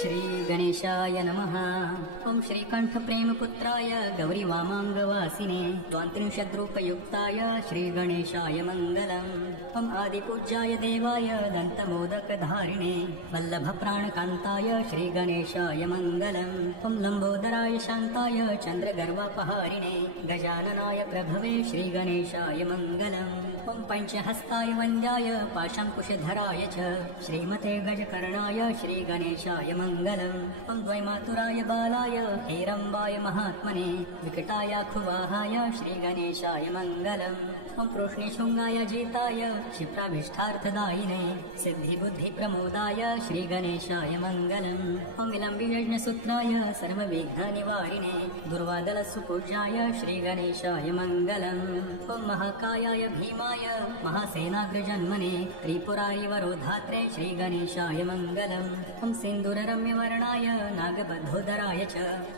श्री गणेशाय नमः। ओम श्रीकंठ प्रेमपुत्राय गौरी वामांगवासिने द्वांत्रिंशद्रूपयुक्ताय श्री गणेशाय मंगलम्। ओम आदिपूज्याय देवाय दन्तमोदकधारिणे वल्लभ प्राणकान्ताय श्री गणेशाय मंगलम्। ओम लंबोदराय शान्ताय चन्द्रगर्वापहारिणे गजाननाय प्रभवे श्री गणेशाय मंगलम्। ओम पंचहस्ताय वन्द्याय पाशांकुशधराय च श्रीमते गजकर्णाय श्री गणेशाय मंगलम्। ओम द्वैमातुराय बालाय हेरम्बाय महात्मने विकटायाखुवाहाय श्री गणेशाय मंगलम्। ओम प्रोष्णेशुंगाय जिताय क्षिप्राभिष्टार्थदायिने सिद्धिबुद्धिप्रमोदाय श्री गणेशाय मंगलम्। ओम विलम्बियज्ञसूत्राय सर्वविघ्ननिवारिणे दुर्वादलसुपूज्याय श्री गणेशाय मंगलम्। ओम महाकायाय भीमाय महासेनाग्रजन्मने त्रिपुरारिवरोधात्रे श्री गणेशाय मंगलम्। ओम सिन्दूररम्यवर्णाय नागबद्धोदराय च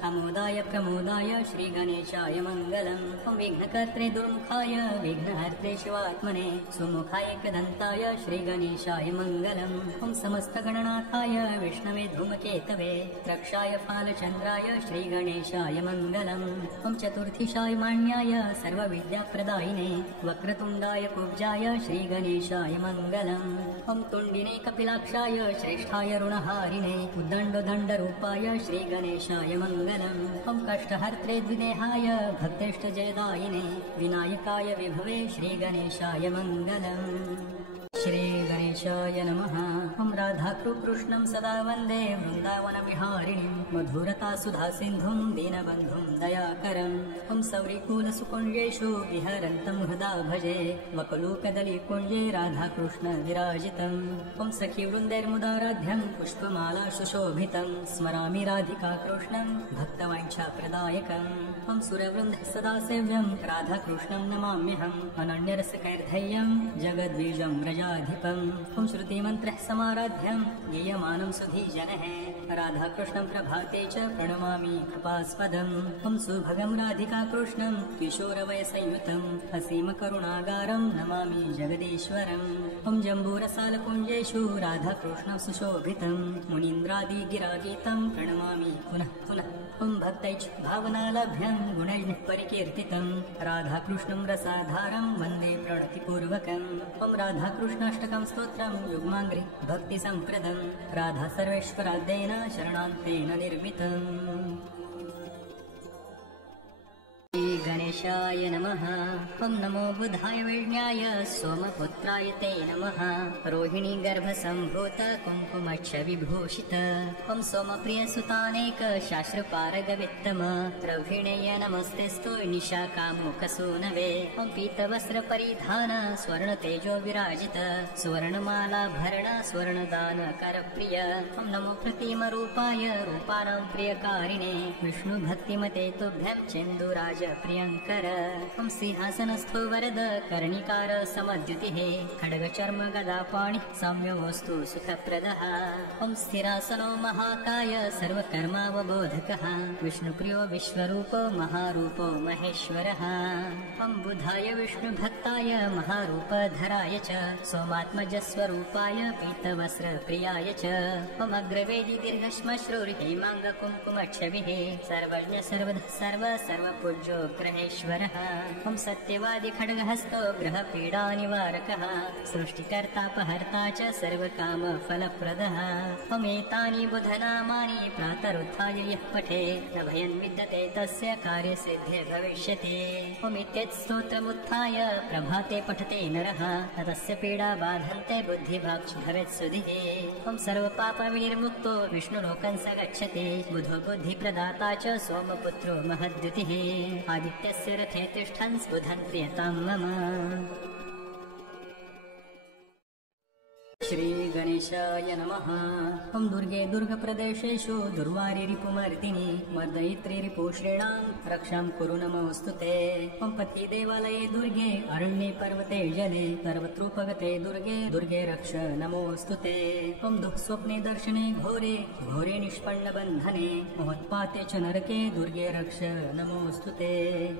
अमोदाय प्रमोदाय श्री गणेशाय मंगलम्। ओम विघ्नकर्त्रे दुर्मुखाय विघ्नहर्त्रे शिवात्मने सुमुखाय एकदन्ताय श्री गणेशाय मंगलम्। ओम समस्तगणनाथाय विष्णवे धूमकेतवे रक्षाय फालचन्द्राय श्री गणेशाय मंगलम्। ओम चतुर्थीशाय मान्याय सर्वविद्याप्रदायिने वक्रतुण्डाय कुब्जाय श्री गणेशाय मंगलम्। ओम तुण्डिने कपिलाक्षाय श्रेष्ठाय ऋणहारिणे उद्दण्डदण्डरूपाय श्री गणेशाय मंगलम्। ओम कष्टहर्त्रे द्विदेहाय भक्तेष्टजयदायिने विनायकाय विभवे श्री गणेशाय मंगलम्। श्री गणेशाय नमः। ओम राधाकृष्णं सदा वन्दे वृन्दावनविहारिणीं मधुरता सुधा सिन्धुं दीनबन्धुं दयाकरम्। ओम सौरिकुलसुकुञ्जेषु विहरन्तं हृदा भजे वकुलुकदलीकुञ्जे राधाकृष्ण विराजितम्। ओम सखीवृन्दैर्मुदाराध्यं पुष्पमाला सुशोभितं स्मरामि राधिका कृष्णं भक्तवाञ्छाप्रदायकम्। ओम सुरवृन्द सदा सेव्यं राधाकृष्णं नमाम्यहम् अनन्यरसकैर्धैर्यं जगद्बीजं व्रजाधिपम्। ओम श्रुतिमन्त्रः समाराध्यं गीयमानं सुधीजनः राधाकृष्णं प्रभाते च प्रणमामि कृपास्पदम्। ओम सुभगं राधिका कृष्णं किशोरवयसंयुतम् असीमकरुणागारं नमामि जगदीश्वरम्। ओम जम्बूरसालकुञ्जेषु राधाकृष्णं सुशोभितं मुनीन्द्रादिगिरागीतं प्रणमामि पुनः पुनः। ओम भक्तैश्च भावनालभ्यं गुणैः परिकीर्तितं राधाकृष्णं रसाधारं वन्दे प्रणतिपूर्वकम्। ओम राधाकृष्णाष्टकं स्तोत्रं युग्माङ्घ्रि भक्तिसम्प्रदं राधा सर्वेश्वराद्येन शरणान्तेन निर्मितम्। गणेशाय नमः। ओम नमो बुधाय विज्ञाय सोमपुत्राय ते नमः रोहिणी गर्भसम्भूत कुङ्कुमच्छ विभूषित ओम सोमप्रिय सुतानेक शास्त्रपारगवित्तम रविणेय नमस्तेस्तु निशाकामुकसूनवे ओम पीतवस्त्र परिधान स्वर्ण तेजो विराजित सुवर्णमालाभरण स्वर्णदान करप्रिय ओम नमो प्रतिम रूपाय रूपाणां प्रियकारिणे विष्णु भक्तिमते तुभ्यं चेन्दुराज प्रियंकर ओम सिंहासनस्थो वरद कर्णिकार समद्युतिः खड्गचर्म गदापाणि सौम्योऽस्तु सुखप्रदः ओम स्थिरासनो महाकाय सर्वकर्मावबोधकः विष्णुप्रियो विश्वरूपो महारूपो महेश्वरः ओम बुधाय विष्णुभक्ताय महारूपधराय च सोमात्मजस्वरूपाय पीतवस्त्रप्रियाय च ओम अग्रवेदी दीर्घश्मश्रुर्हेमाङ्गकुङ्कुमच्छविः सर्वज्ञ सर्वपूज्यो ग्रहेश्वरः ओम सत्यवादी खड्गहस्तो ग्रहपीडानिवारकः सृष्टिकर्तापहर्ता च सर्वकामफलप्रदः ओम एतानि बुधनामानि प्रातरुत्थाय यः पठेत् न भयं विद्यते तस्य कार्यसिद्धिः भविष्यति ओम इत्येतत्स्तोत्रमुत्थाय प्रभाते पठते नरः तस्य पीडा बाधन्ते बुद्धिभाक्ष भवेत् सुधिः ओम सर्वपापविनिर्मुक्तो विष्णुलोकं स गच्छति बुधो बुद्धिप्रदाता च सोमपुत्रो महद्युतिः आदित्यस्य रथे तिष्ठन् स्बुधन् प्रियतां मम। श्री गणेशाय नमः। ओम दुर्गे दुर्गप्रदेशेषु दुर्वारि रिपुमर्दिनि मर्दयित्री रिपुश्रेणां रक्षां कुरु नमोऽस्तुते ओम पति देवालये दुर्गे अरण्ये पर्वते जले पर्वतरूपगते दुर्गे दुर्गे रक्ष नमोऽस्तुते ओम दुःस्वप्ने दर्शने घोरे घोरे निष्पन्नबन्धने मोहोत्पाते च नरके दुर्गे रक्ष नमोऽस्तुते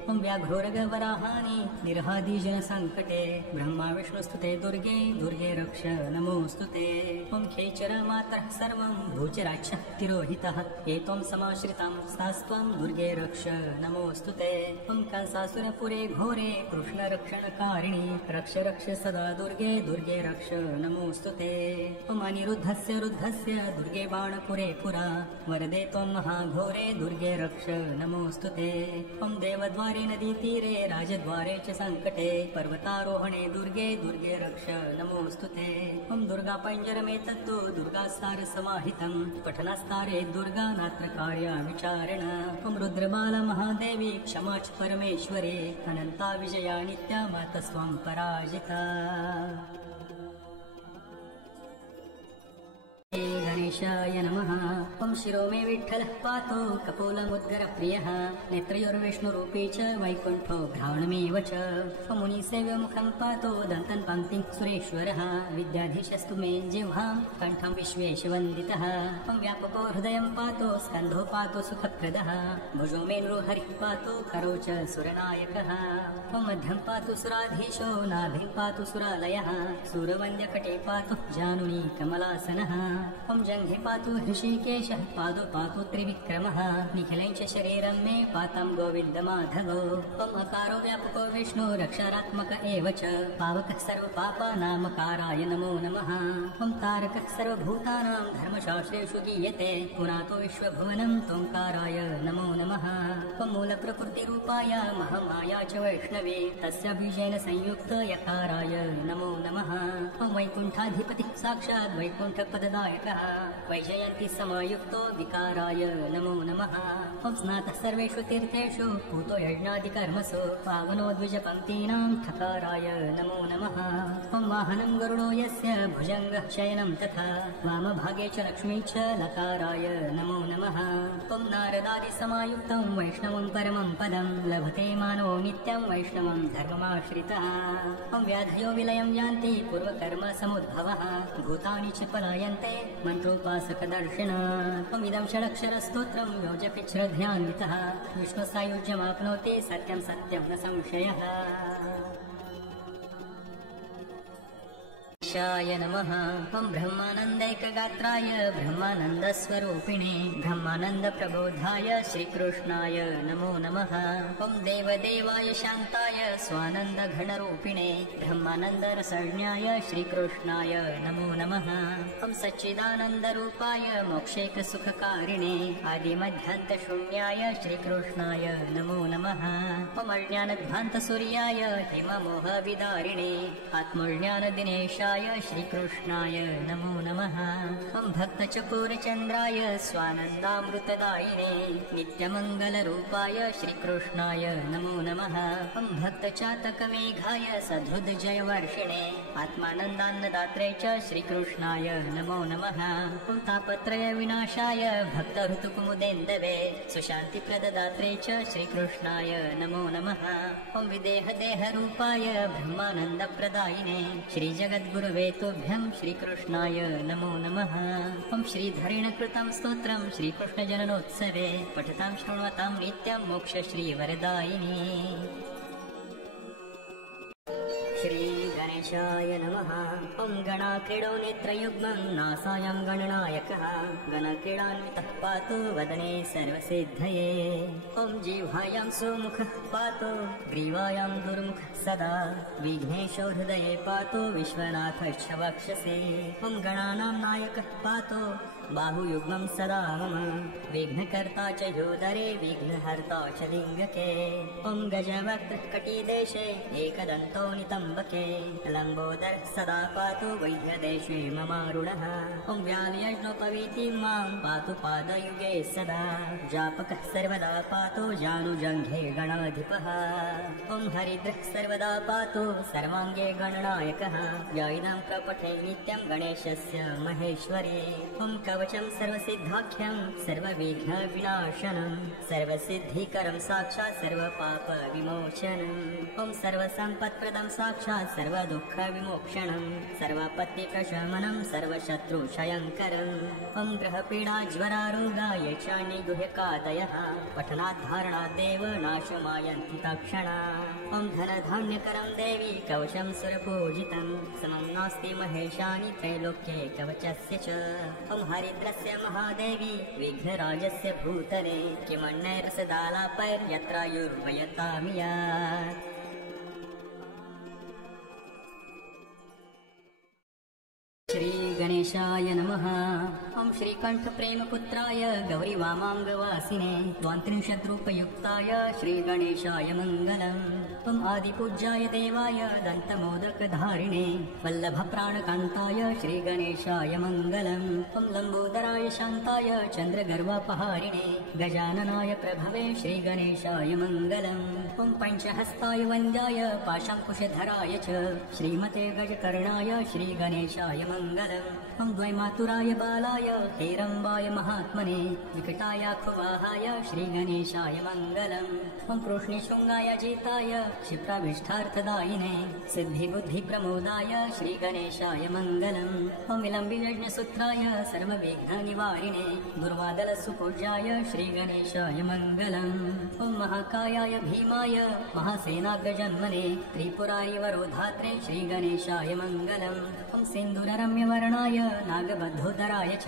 ओम व्याघ्रोरगवराहानि निर्हादिजनसङ्कटे ब्रह्मा विष्णुस्तुते दुर्गे दुर्गे रक्ष नमो नमोऽस्तुते। ॐ खेचरमात्रः सर्वं भूचराक्षः तिरोहितः ये त्वं समाश्रितां स्थास्त्वं दुर्गे रक्ष नमोऽस्तुते। ॐ कंसासुरपुरे घोरे कृष्णरक्षणकारिणि रक्ष रक्ष सदा दुर्गे दुर्गे रक्ष नमोऽस्तुते। ॐ अनिरुद्धस्य रुद्धस्य दुर्गे बाणपुरे पुरा वरदे त्वं महाघोरे दुर्गे रक्ष नमोऽस्तुते। ॐ देवद्वारे नदीतीरे राजद्वारे च सङ्कटे पर्वतारोहणे दुर्गे दुर्गे रक्ष नमोऽस्तुते। ॐ दुर्गापञ्जरमेतत्तु दुर्गासारसमाहितं पठनस्तारे दुर्गा नात्रकार्या विचारण। ॐ रुद्रबालमहादेवी क्षमा च परमेश्वरी अनन्ता विजया नित्या मातस्त्वं पराजिता। गणेशाय नमः। ॐ शिरो मे विठ्ठलः पातु कपोलमुद्गरप्रियः नेत्रयोर्विष्णुरूपी च वैकुण्ठो घ्राणमेव च। ॐ मुनिसेव्यमुखं पातु दन्तं पङ्क्तिं सुरेश्वरः विद्याधीशस्तु मे जिह्वां कण्ठं विश्वेशवन्दितः। ॐ व्यापको हृदयं पातु स्कन्धो पातु सुखप्रदः भुजो मे नृहरिः पातु करो च सुरनायकः। ॐ मध्यं पातु सुराधीशो नाभिं पातु सुरालयः सूरवन्द्यकटे पातु जानुनी कमलासनः। ॐ जङ्घे पातु हृषीकेशः पादो पातु त्रिविक्रमः निखिलञ्च शरीरं मे पातं गोविन्दमाधवो। ॐ अकारो व्यापको विष्णु रक्षारात्मक एव च पावकः सर्वपापानामकाराय नमो नमः। ॐ तारकः सर्वभूतानां धर्मशास्त्रेषु गीयते पुनातो विश्वभुवनं त्वङ्काराय नमो नमः। ॐ मूलप्रकृतिरूपाय महामाया च वैष्णवे तस्य बीजेन संयुक्त यकाराय नमो नमः। ॐ वैकुण्ठाधिपतिः साक्षात् वैकुण्ठपददायकः वैजयन्ती समायुक्तो विकाराय नमो नमः। ॐ स्नातः सर्वेषु तीर्थेषु पूतो यज्ञादिकर्मसु पावनो द्विजपङ्क्तीनां ठकाराय नमो नमः। ॐ वाहनं गरुडो यस्य भुजङ्गः शयनं तथा वामभागे च लक्ष्मी च लकाराय नमो नमः। ॐ नारदादिसमायुक्तं वैष्णवं परमं पदं लभते मानो नित्यं वैष्णवं धर्ममाश्रितः। ॐ व्याधयो विलयं यान्ति पूर्वकर्म समुद्भवः भूतानि च पलायन्ते मन्त्रोपासकदर्शिन। ॐ इदं षडक्षरस्तोत्रं यो जपेत् श्रद्धयान्वितः विष्णुसायुज्यमाप्नोति सत्यं सत्यं न संशयः। गणेशाय नमः। ॐ ब्रह्मानन्दैकगात्राय ब्रह्मानन्दस्वरूपिणे ब्रह्मानन्दप्रबोधाय श्रीकृष्णाय नमो नमः। ॐ देवदेवाय शान्ताय स्वानन्दघनरूपिणे ब्रह्मानन्दरसज्ञाय श्रीकृष्णाय नमो नमः। ॐ सच्चिदानन्दरूपाय मोक्षैकसुखकारिणे आदिमध्यान्तशून्याय श्रीकृष्णाय नमो नमः। ॐ अज्ञानध्वान्तसूर्याय हिममोहविदारिणे आत्मज्ञानदिनेशाय श्रीकृष्णाय नमो नमः। ॐ भक्तचपूरचन्द्राय स्वानन्दामृतदायिने नित्यमङ्गलरूपाय श्रीकृष्णाय नमो नमः। ॐ भक्तचातकमेघाय सधृदजयवर्षिणे आत्मानन्दान्नदात्रे च श्रीकृष्णाय नमो नमः। ॐ तापत्रयविनाशाय भक्तऋतुकुमुदेन्दवे सुशान्तिप्रददात्रे च श्रीकृष्णाय नमो नमः। ॐ विदेहदेहरूपाय ब्रह्मानन्दप्रदायिने श्रीजगद्गुरुवे तुभ्यं श्रीकृष्णाय नमो नमः। ॐ श्रीधरेण कृतं स्तोत्रं श्रीकृष्णजननोत्सवे पठतां शृण्वतां नित्यं मोक्षश्रीवरदायिनी। श्रीगणेशाय नमः। ॐ गणाक्रीडो नेत्रयुग्मं नासायां गणनायकः गणक्रीडान्वितः पातु वदने सर्वसिद्धये। ॐ जिह्वायां सुमुखः पातु ग्रीवायां दुर्मुखः सदा विघ्नेशो हृदये पातु विश्वनाथश्च वक्षसि। ॐ गणानां नायकः पातु बाहुयुग्मं सदा मम विघ्नकर्ता च योदरे विघ्नहर्ता च लिङ्गके। ॐ गजवक्त्रः कटिदेशे एकदन्तो नितम्बके लम्बोदरः सदा पातु वैद्यदेशे ममारुणः। ॐ व्यालयज्ञोपवीतिं मां पातु पादयुगे सदा जापकः सर्वदा पातु जानुजङ्घे गणाधिपः। ॐ हरिद्रः सर्वदा पातु सर्वाङ्गे गणनायकः व्यायिनां प्रपठे नित्यं गणेशस्य महेश्वरी। ॐ कवचं सर्वसिद्धाख्यं सर्वविघ्नविनाशनं सर्वसिद्धिकरं साक्षात् सर्वपापविमोचनम् ॐ सर्वसम्पत्प्रदं साक्षात् सर्वदुःखविमोक्षणं सर्वापत्तिप्रशमनं सर्वशत्रुक्षयङ्करम् ॐ ग्रहपीडाज्वरारोगाय च निगुह्यकादयः पठनाद्धारणाद्देव नाशमायन्ति तत्क्षणा ॐ धनधान्यकरं देवी कवचं सुरपूजितं समं नास्ति महेशानि त्रैलोक्ये कवचस्य च ॐ हरिद्रस्य महादेवी विघ्नराजस्य भूतले किमन्यैर्सदालापैर्यत्रायुर्वयतामियात् श्री गणेशाय नमः। ॐ श्रीकण्ठप्रेमपुत्राय गौरीवामाङ्गवासिने 32 रूपयुक्ताय श्रीगणेशाय मङ्गलम् ॐ आदिपूज्याय देवाय दन्तमोदकधारिणे वल्लभप्राणकान्ताय श्रीगणेशाय मङ्गलम् ॐ लम्बोदराय शान्ताय चन्द्रगर्वापहारिणे गजाननाय प्रभवे श्रीगणेशाय मङ्गलम् ॐ पञ्चहस्ताय वन्द्याय पाशाङ्कुशधराय च श्रीमते गजकर्णाय श्रीगणेशाय मङ्गलम् ॐ द्वैमातुराय बालाय हेरम्बाय महात्मने विकटायाखुवाहाय श्रीगणेशाय मङ्गलम् ॐ प्रोष्णिशृङ्गाय जिताय क्षिप्राभिष्टार्थदायिने सिद्धिबुद्धिप्रमोदाय श्रीगणेशाय मङ्गलम् ॐ विलम्बियज्ञसूत्राय सर्वविघ्ननिवारिणे दुर्वादलसुपूज्याय श्रीगणेशाय मङ्गलम् ॐ महाकायाय भीमाय महासेनाग्रजन्मने त्रिपुरारिवरोधात्रे श्रीगणेशाय मङ्गलम् ॐ सिन्दूररम्यवर्णाय नागबद्धोदराय च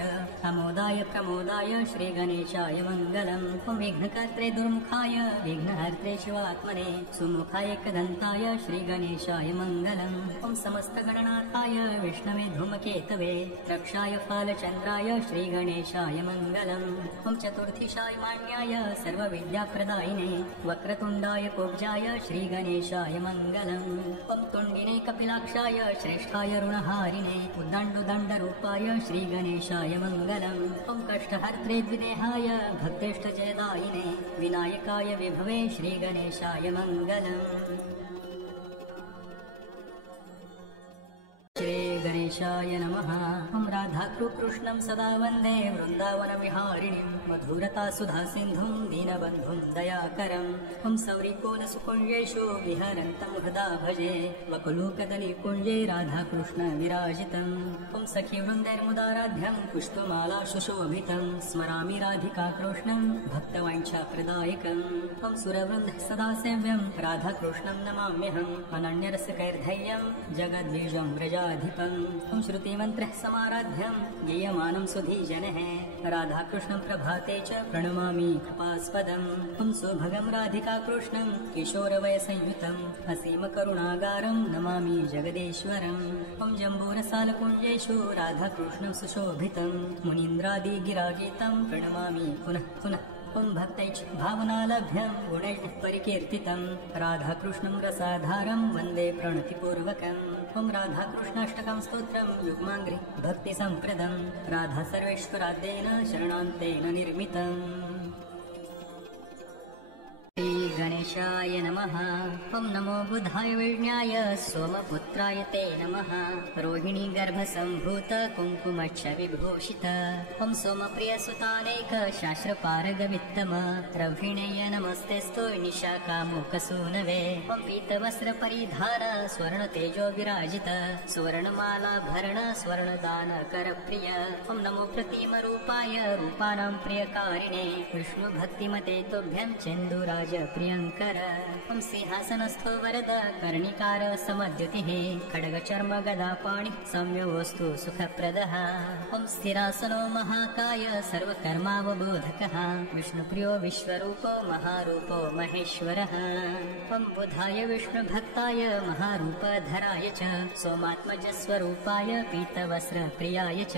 अमोदाय प्रमोदाय श्रीगणेशाय मङ्गलम् ॐ विघ्नकर्त्रे दुर्मुखाय विघ्नहर्त्रे शिवात्मने सुमुखाय एकदन्ताय श्रीगणेशाय मङ्गलम् ॐ समस्तगणनाथाय विष्णवे धूमकेतवे रक्षाय फालचन्द्राय श्रीगणेशाय मङ्गलम् ॐ चतुर्थीशाय मान्याय सर्वविद्याप्रदायिने वक्रतुण्डाय पूज्याय श्रीगणेशाय मङ्गलम् ॐ तुण्डिने कपिलाक्षाय श्रेष्ठाय ऋणहारिणे उद्दण्डुदण्डरूपाय श्रीगणेशाय मङ्गलम् ॐ कष्टहर्त्रे द्विदेहाय भक्तेष्टजयदायिने विनायकाय विभवे श्रीगणेशाय मङ्गलम् श्रीगणेशाय नमः। ॐ राधाकृष्णं सदा वन्दे वृन्दावनविहारिणीं मधुरता सुधा सिन्धुं दीनबन्धुं दयाकरम् ॐ सौरिकोलसुकुञ्जेषु विहरन्तं हृदा भजे वकुलूकदलीकुञ्जे राधाकृष्ण विराजितम् ॐ सखीवृन्दैर्मुदाराध्यं पुष्पमाला सुशोभितं स्मरामि राधिकाकृष्णं भक्तवाञ्छाप्रदायकम् ॐ सुरवृन्दः सदा सेव्यं राधाकृष्णं नमाम्यहम् अनन्यरसकैर्धैर्यं जगद्बीजं व्रजाधिपम् ॐ श्रुतिमन्त्रः समाराध्यं गीयमानं सुधीजनः राधाकृष्णं प्रभाते च प्रणमामि कृपास्पदम् ॐ सुभगं राधिकाकृष्णं किशोरवयसंयुतम् असीमकरुणागारं नमामि जगदेश्वरम् ॐ जम्बूरसालकुञ्जेषु राधाकृष्णं सुशोभितं मुनीन्द्रादिगिरागीतं प्रणमामि पुनः पुनः ॐ भक्तैः भावनालभ्यं गुणैः परिकीर्तितं राधाकृष्णं रसाधारं वन्दे प्रणतिपूर्वकम् ॐ राधाकृष्णाष्टकं स्तोत्रं युग्माङ्घ्रि भक्तिसम्प्रदं राधा सर्वेश्वराद्येन शरणान्तेन निर्मितम् गणेशाय नमः। ॐ नमो बुधाय विज्ञाय सोमपुत्राय ते नमः रोहिणी गर्भसम्भूत कुङ्कुमच्छ विभूषित ॐ सोमप्रियसुतानेक शास्त्रपारगवित्तम रविणेय नमस्तेस्तु निशाकामुकसूनवे ॐ पीतवस्त्रपरिधान स्वर्णतेजो विराजित सुवर्णमालाभरण स्वर्णदानकरप्रिय ॐ नमो प्रतिमरूपाय रूपाणां प्रियकारिणे विष्णुभक्तिमते तुभ्यं चेन्दुराज प्रियङ्कर ॐ सिंहासनस्थो वरद कर्णिकार समद्युतिः खड्गचर्म गदापाणि संयोस्तु सुखप्रदः ॐ स्थिरासनो महाकाय सर्वकर्मावबोधकः विष्णुप्रियो विश्वरूपो महारूपो महेश्वरः ॐ बुधाय विष्णुभक्ताय महारूपधराय च सोमात्मजस्वरूपाय पीतवस्त्रप्रियाय च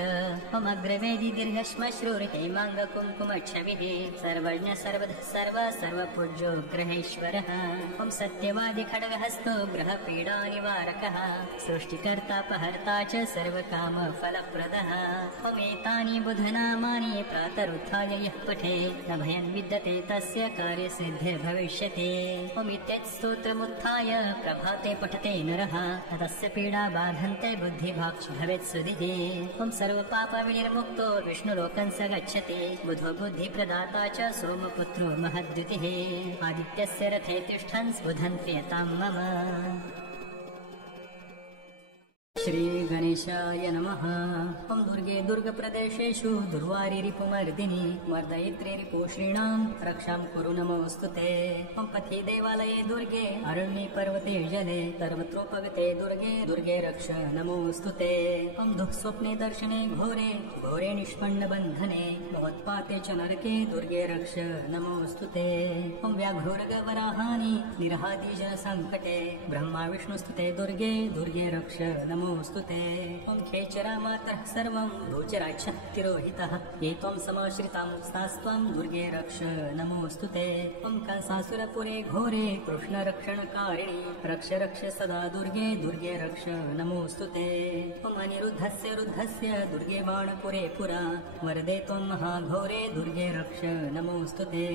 ॐ अग्रवेदि दीर्घश्मश्रुर्हेमाङ्गकुङ्कुमच्छविः सर्वज्ञ सर्वधः सर्वपूज्यो ग्रहेश्वरः ॐ सत्यवादि खड्गहस्तो ग्रहपीडानिवारकः परः सृष्टिकर्तापहर्ता च सर्वकामफलप्रदः त्वमेतानि बुधनामानि प्रातरुत्थाय यः पठे न भयं विद्यते तस्य कार्यसिद्धिर्भविष्यति त्वमित्यस्तोत्रमुत्थाय प्रभाते पठते नरः तस्य पीडा बाधन्ते बुद्धिभाक्ष भवेत् सुधिः त्वं सर्वपापविनिर्मुक्तो विष्णुलोकं स गच्छति बुधो बुद्धिप्रदाता च सोमपुत्रो महद्युतिः आदित्यस्य रथे तिष्ठन् बुधं प्रियतां मम। श्री गणेशाय नमः। ॐ दुर्गे दुर्गप्रदेशेषु दुर्वारि रिपुमर्दिनि मर्दयित्री रिपुश्रीणां रक्षां कुरु नमोऽस्तुते। ॐ पथि देवालये दुर्गे अरण्ये पर्वते जले सर्वत्रोपगते दुर्गे दुर्गे रक्ष नमोऽस्तुते। ॐ दुःस्वप्ने दर्शने घोरे घोरे निष्पन्नबन्धने भवत्पाते च नरके दुर्गे रक्ष नमोऽस्तुते। ॐ व्याघ्रोरगवराहानि निरहादिजनसङ्कटे ब्रह्मा विष्णुस्तुते दुर्गे दुर्गे रक्ष नमोऽस्तुते। ॐ खेचरामातः सर्वं भूचराक्षः तिरोहितः ये त्वं समाश्रितां स्तास्त्वं दुर्गे रक्ष नमोऽस्तुते। ॐ कंसासुरपुरे घोरे कृष्णरक्षणकारिणि रक्ष रक्ष सदा दुर्गे दुर्गे रक्ष नमोऽस्तुते। ॐ अनिरुद्धस्य रुद्धस्य दुर्गे बाणपुरे पुरा वरदे त्वं महाघोरे दुर्गे रक्ष नमोऽस्तुते।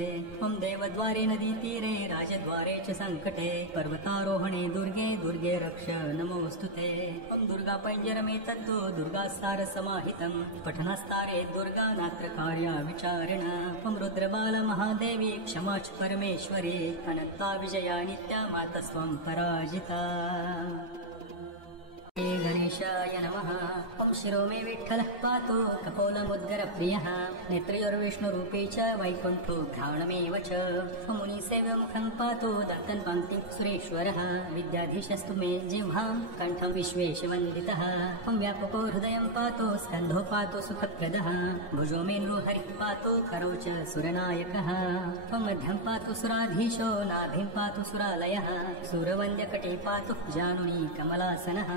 ॐ देवद्वारे नदीतीरे राजद्वारे च सङ्कटे पर्वतारोहणे दुर्गे दुर्गे रक्ष नमोऽस्तुते। ॐ दुर्गापञ्जरमेतत्तु दुर्गास्तारसमाहितं पठनस्तारे दुर्गा नात्रकार्या विचारिण। ॐ रुद्रबालमहादेवी क्षमा च परमेश्वरी अनन्ता विजया नित्या मातस्त्वं पराजिता। श्री गणेशाय नमः। ॐ शिरो मे विठ्ठलः पातु कपोलमुद्गरप्रियः नेत्रयोर्विष्णुरूपी च वैकुण्ठो घ्राणमेव च। ॐ मुनिसेव्यमुखं पातु दत्तन् पङ्क्तिं सुरेश्वरः विद्याधीशस्तु मे जिह्वां कण्ठं विश्वेशवन्दितः। ॐ व्यापको हृदयं पातु स्कन्धो पातु सुखप्रदः भुजो मे नृहरिः पातु करौ च सुरनायकः। ॐ मध्यं पातु सुराधीशो नाभिं पातु सुरालयः सुरवन्द्यकटे पातु जानुनी कमलासनः।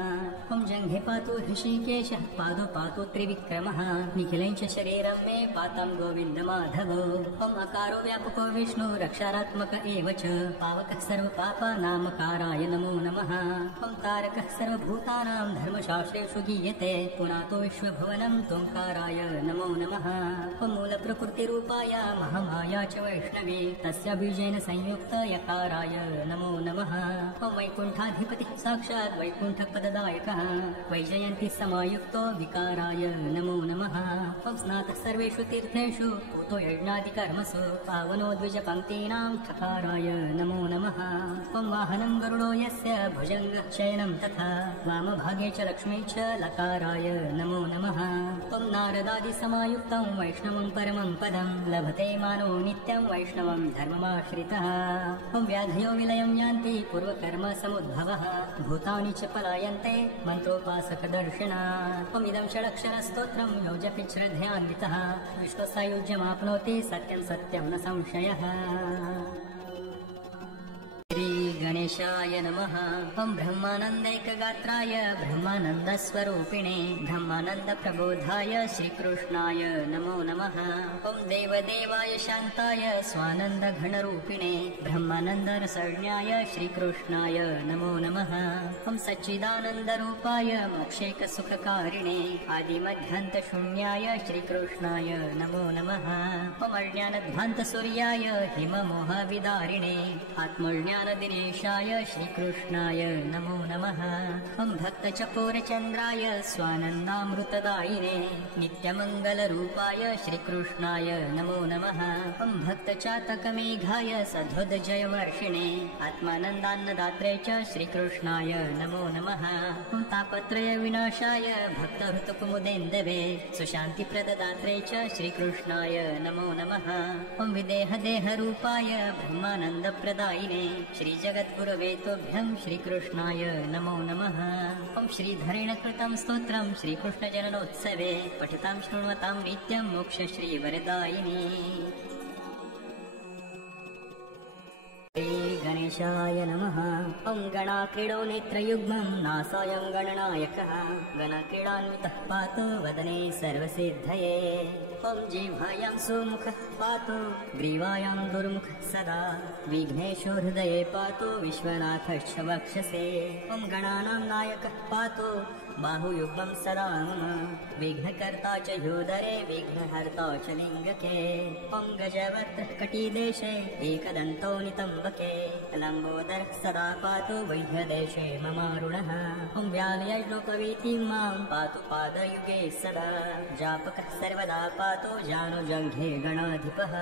ॐ जङ्घे पातु ऋषिकेशः पादो पातु त्रिविक्रमः निखिलं च शरीरं मे पातं गोविन्दमाधवो। ॐ अकारो व्यापको विष्णु रक्षारात्मक एव च पावकः सर्वपापानामकाराय नमो नमः। ॐ तारकः सर्वभूतानां धर्मशास्त्रेषु गीयते पुनातो विश्वभुवनं त्वंकाराय नमो नमः। ॐ मूलप्रकृतिरूपाय महामाया च वैष्णवी तस्य बीजेन संयुक्त यकाराय नमो नमः। ॐ वैकुण्ठाधिपतिः साक्षात् वैकुण्ठपददायकः वैजयन्ती समायुक्तो विकाराय नमो नमः। ॐ स्नातः सर्वेषु तीर्थेषु पूतो यज्ञादिकर्मसु पावनो द्विजपङ्क्तीनां ठकाराय नमो नमः। ॐ वाहनं गरुडो यस्य भुजङ्गः शयनं तथा वामभागे च लक्ष्मी च लकाराय नमो नमः। ॐ नारदादिसमायुक्तं वैष्णवं परमं पदं लभते मानो नित्यं वैष्णवं धर्ममाश्रितः। ॐ व्याधयो विलयं यान्ति पूर्वकर्म समुद्भवः भूतानि च पलायन्ते मन्त्रोपासकदर्शिना। ॐ इदं षडक्षरस्तोत्रं यो जपि श्रद्धयान्वितः विश्वसायुज्यमाप्नोति सत्यं सत्यं न संशयः। श्री गणेशाय नमः। ॐ ब्रह्मानन्दैकगात्राय ब्रह्मानन्दस्वरूपिणे ब्रह्मानन्दप्रबोधाय श्रीकृष्णाय नमो नमः। ॐ देवदेवाय शान्ताय स्वानन्दघनरूपिणे ब्रह्मानन्दरसज्ञाय श्रीकृष्णाय नमो नमः। ॐ सच्चिदानन्दरूपाय मोक्षैकसुखकारिणे आदिमध्यान्तशून्याय श्रीकृष्णाय नमो नमः। ॐ अज्ञानध्वान्तसूर्याय हिममोहविदारिणे आत्मज्ञानदिनेशाय श्रीकृष्णाय नमो नमः। ॐ भक्तचकोरचन्द्राय स्वानन्दामृतदायिने नित्यमङ्गलरूपाय श्रीकृष्णाय नमो नमः। ॐ भक्तचातकमेघाय सद्वदजयवर्षिणे आत्मानन्दान्नदात्रे च श्रीकृष्णाय नमो नमः। ॐ तापत्रयविनाशाय भक्तहृतकुमुदेन्दवे सुशान्तिप्रददात्रे च श्रीकृष्णाय नमो नमः। ॐ विदेहदेहरूपाय ब्रह्मानन्दप्रदायिने श्रीजगद्गुरवे तुभ्यं श्रीकृष्णाय नमो नमः। ॐ श्रीधरेण कृतं स्तोत्रं श्रीकृष्णजननोत्सवे पठितां शृण्वतां नित्यं मोक्षश्रीवरदायिनी। श्री श्रीगणेशाय नमः। ॐ गणाक्रीडो नेत्रयुग्मं नासायं गणनायकः गणक्रीडान्वितः पातु वदने सर्वसिद्धये। ॐ जिह्वायां सुमुखः पातु ग्रीवायां दुर्मुखः सदा विघ्नेशो हृदये पातु विश्वनाथश्च वक्षसे। ॐ गणानां नायकः पातु बाहुयुग्मं सदा मम विघ्नकर्ता च ह्योदरे विघ्नहर्ता च लिङ्गके। ॐ गजवक्त्रः कटिदेशे एकदन्तो नितम्बके लम्बोदरः सदा पातु वैद्यदेशे ममारुणः। ॐ व्यालयज्ञोपवीतिं मां पातु पादयुगे सदा जापकः सर्वदा पातु जानुजङ्घे गणाधिपः।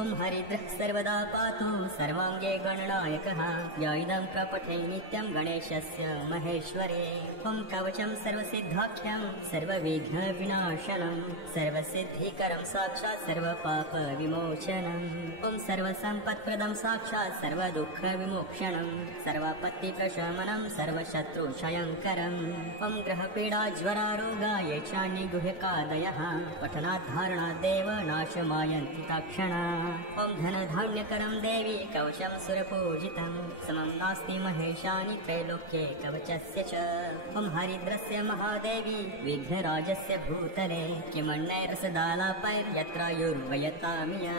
ॐ हरिद्रः सर्वदा पातु सर्वाङ्गे गणनायकः य इदं प्रपठे नित्यं गणेशस्य महेश्वरे। ॐ कवचं सर्वसिद्धाख्यं सर्वविघ्नविनाशनं सर्वसिद्धिकरं साक्षात् सर्वपापविमोचनम्। ॐ सर्वसम्पत्प्रदं साक्षात् सर्वदुःखविमोक्षणं सर्वापत्तिप्रशमनं सर्वशत्रुक्षयङ्करम्। ॐ ग्रहपीडाज्वरारोगा ये चान्यगुह्यकादयः पठनाद्धारणाद्देव नाशमायन्ति तत्क्षणा। ॐ धनधान्यकरं देवी कवचं सुरपूजितं समं नास्ति महेशानि त्रैलोक्ये कवचस्य च। ॐ हरिद्रस्य महादेवी विघ्नराजस्य भूतले किमन्नैर्सदालापैर्यत्रायुर्वयतामिया।